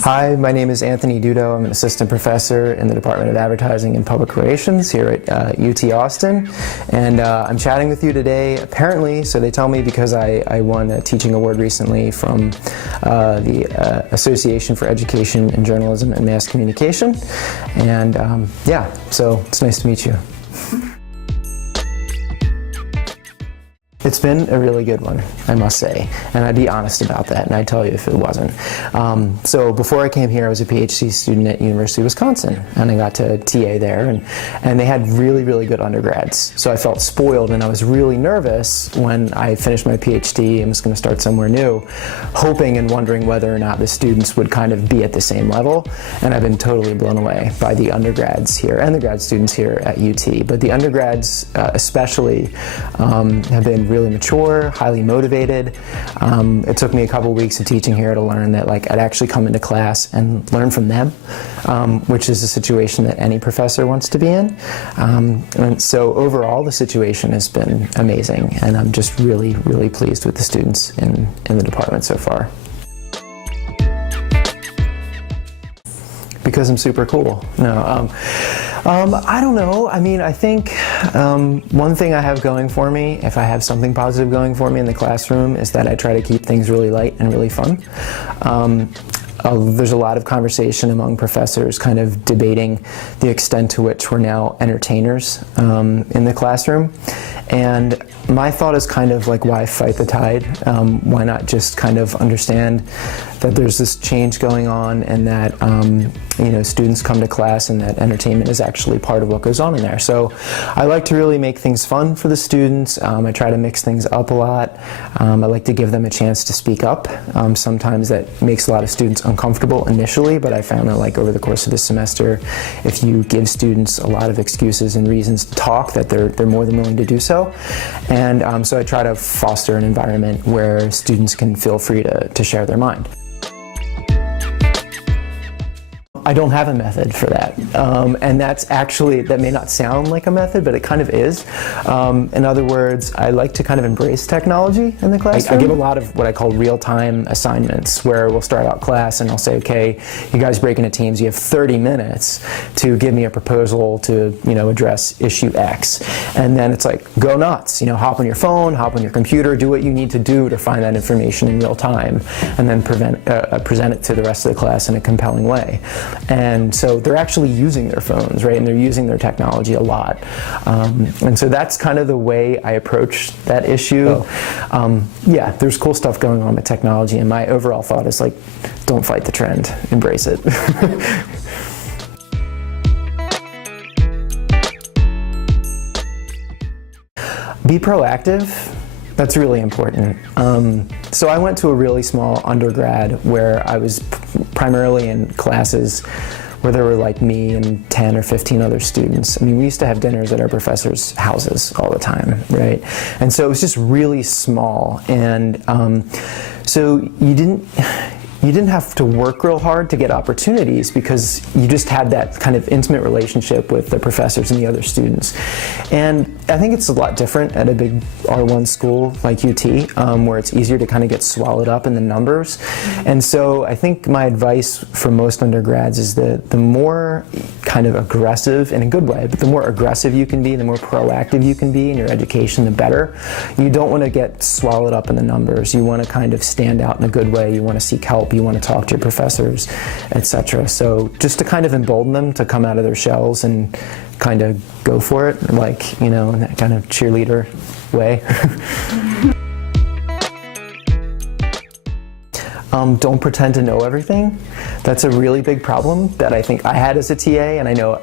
Hi, my name is Anthony Dudo. I'm an assistant professor in the Department of Advertising and Public Relations here at UT Austin. And I'm chatting with you today, apparently, so they tell me, because I won a teaching award recently from the Association for Education in Journalism and Mass Communication. And yeah, so it's nice to meet you. It's been a really good one, I must say, and I'd be honest about that, and I'd tell you if it wasn't. So before I came here, I was a PhD student at University of Wisconsin, and I got to TA there, and they had really, really good undergrads. So I felt spoiled, and I was really nervous when I finished my PhD and was going to start somewhere new, hoping and wondering whether or not the students would kind of be at the same level, and I've been totally blown away by the undergrads here and the grad students here at UT. But the undergrads especially have been really mature, highly motivated. It took me a couple weeks of teaching here to learn that I'd actually come into class and learn from them, which is a situation that any professor wants to be in. And so overall, the situation has been amazing, and I'm just really, really pleased with the students in the department so far. Because I'm super cool. No, I don't know. I mean, I think one thing I have going for me, if I have something positive going for me in the classroom, is that I try to keep things really light and really fun. There's a lot of conversation among professors kind of debating the extent to which we're now entertainers in the classroom. And my thought is kind of like, why fight the tide? Why not just kind of understand that there's this change going on, and that students come to class and that entertainment is actually part of what goes on in there. So I like to really make things fun for the students. I try to mix things up a lot. I like to give them a chance to speak up. Sometimes that makes a lot of students uncomfortable initially, but I found that over the course of the semester, if you give students a lot of excuses and reasons to talk, that they're more than willing to do so. And so I try to foster an environment where students can feel free to share their mind. I don't have a method for that, and that may not sound like a method, but it kind of is. In other words, I like to kind of embrace technology in the classroom. I give a lot of what I call real-time assignments, where we'll start out class and I'll say, okay, you guys break into teams, you have 30 minutes to give me a proposal to address issue X. And then it's like, go nuts, hop on your phone, hop on your computer, do what you need to do to find that information in real time, and then present it to the rest of the class in a compelling way. And so they're actually using their phones, right? And they're using their technology a lot. And so that's kind of the way I approach that issue. Yeah, there's cool stuff going on with technology, and my overall thought is don't fight the trend, embrace it. Be proactive. That's really important. So I went to a really small undergrad where I was primarily in classes where there were me and 10 or 15 other students. I mean, we used to have dinners at our professors' houses all the time, right? And so it was just really small. And so you didn't have to work real hard to get opportunities, because you just had that kind of intimate relationship with the professors and the other students. And I think it's a lot different at a big R1 school like UT, where it's easier to kind of get swallowed up in the numbers. And so I think my advice for most undergrads is that the more kind of aggressive, in a good way, but the more aggressive you can be, the more proactive you can be in your education, the better. You don't want to get swallowed up in the numbers. You want to kind of stand out in a good way. You want to seek help. You want to talk to your professors, etc. So just to kind of embolden them to come out of their shells and kind of go for it, in that kind of cheerleader way. Don't pretend to know everything. That's a really big problem that I think I had as a TA, and I know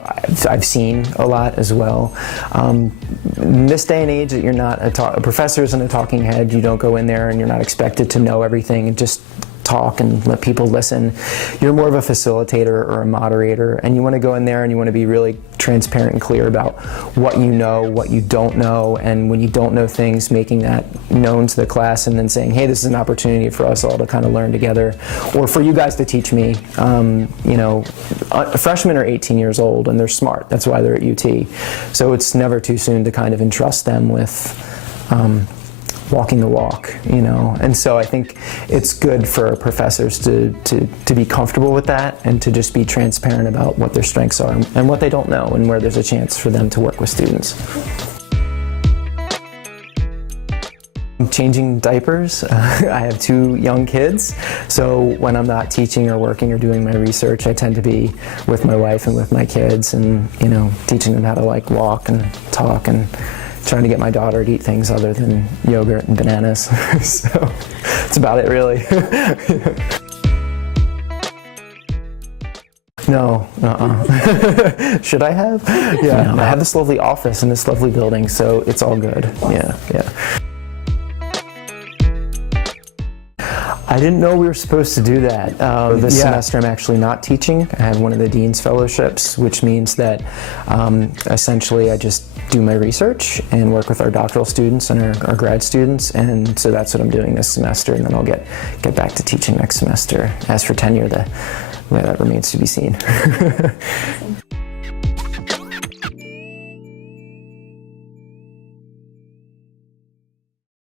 I've seen a lot as well. In this day and age, that you're not a professor isn't a talking head. You don't go in there and you're not expected to know everything and just talk and let people listen. You're more of a facilitator or a moderator, and you want to go in there and you want to be really transparent and clear about what you know, what you don't know, and when you don't know things, making that known to the class, and then saying, hey, this is an opportunity for us all to kind of learn together, or for you guys to teach me. Freshmen are 18 years old and they're smart. That's why they're at UT. So it's never too soon to kind of entrust them with walking the walk, you know. And so I think it's good for professors to be comfortable with that and to just be transparent about what their strengths are and what they don't know and where there's a chance for them to work with students. Changing diapers. I have 2 young kids, so when I'm not teaching or working or doing my research, I tend to be with my wife and with my kids, and you know, teaching them how to like walk and talk, and trying to get my daughter to eat things other than yogurt and bananas. So that's about it, really. No, should I have? Yeah, I have this lovely office in this lovely building, so it's all good. Yeah. I didn't know we were supposed to do that. This semester I'm actually not teaching. I have one of the Dean's Fellowships, which means that essentially I just do my research and work with our doctoral students and our grad students, and so that's what I'm doing this semester, and then I'll get back to teaching next semester. As for tenure, that remains to be seen.